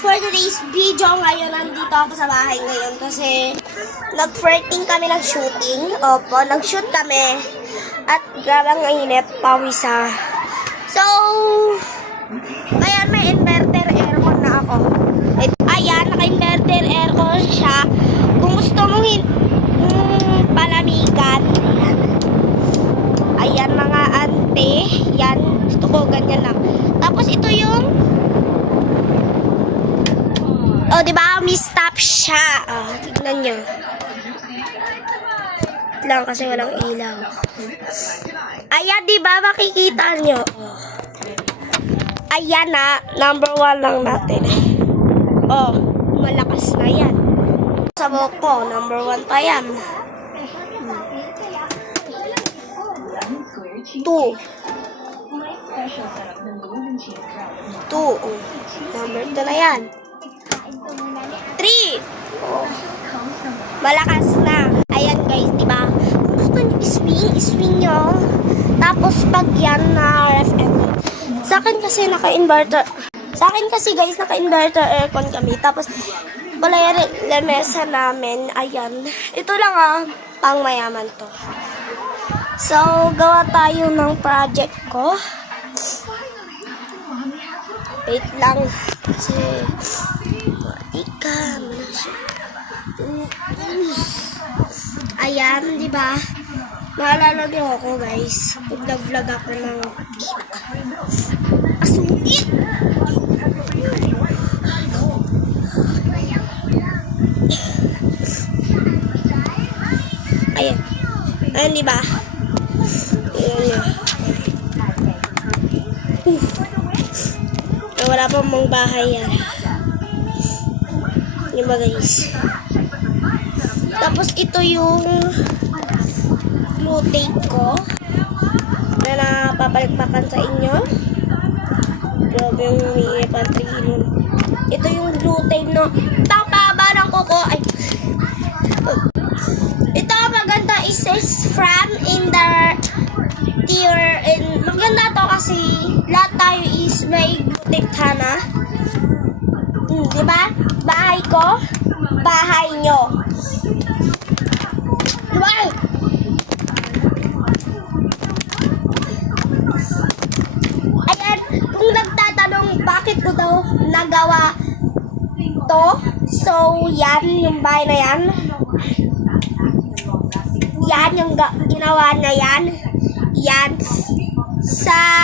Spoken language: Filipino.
for today's video ngayon, nandito ako sa bahay ngayon kasi nag-flirting kami ng shooting. Opo, nag-shoot kami. At grabe ang init, pawisa. So, ayan, may inverter aircon na ako. Ayan, naka-inverter aircon siya. Kung gusto mong palamigan, ayan mga ante, yan, gusto ko ganyan lang. Tapos ito yung diba? Mi-stop siya. Tignan nyo. Lang kasi walang ilaw. Ayan, diba? Makikita nyo. Ayan na. Number 1 lang natin. Malakas na yan. Sa ko, number 1 pa yan. 2. Number 2 na yan. 3. Malakas na. Ayan guys, diba? Kung gusto nyo i-swing nyo. Tapos pag yan na ref and sa akin kasi naka-inverter. Sa akin kasi guys, naka-inverter aircon kami. Tapos wala yung lamesa namin. Ayan. Ito lang pang mayaman to. So, gawa tayo ng project ko. Wait lang. Kasi ayan, di ba? Maalala niyo ako, guys. Pag nag-vlog ako ng asungit. Ayan. Ayan, di ba? Ayan. Wala pa mong bahay yan. Diba guys? Tapos ito yung glue tape ko na napapalagpakan sa inyo. Grabe yung may patrihin. Ito yung glue tape no. Pang-paba ng kuko. Ay. Ito maganda is from in the tier. Maganda to kasi lahat tayo is may glue tape sana. Diba? Bahay ko, bahay nyo. Diba? Ayan, kung nagtatanong bakit ko daw nagawa to, so yan, yung bahay na yan. Yan, yung ginawa na yan. Yan. Sa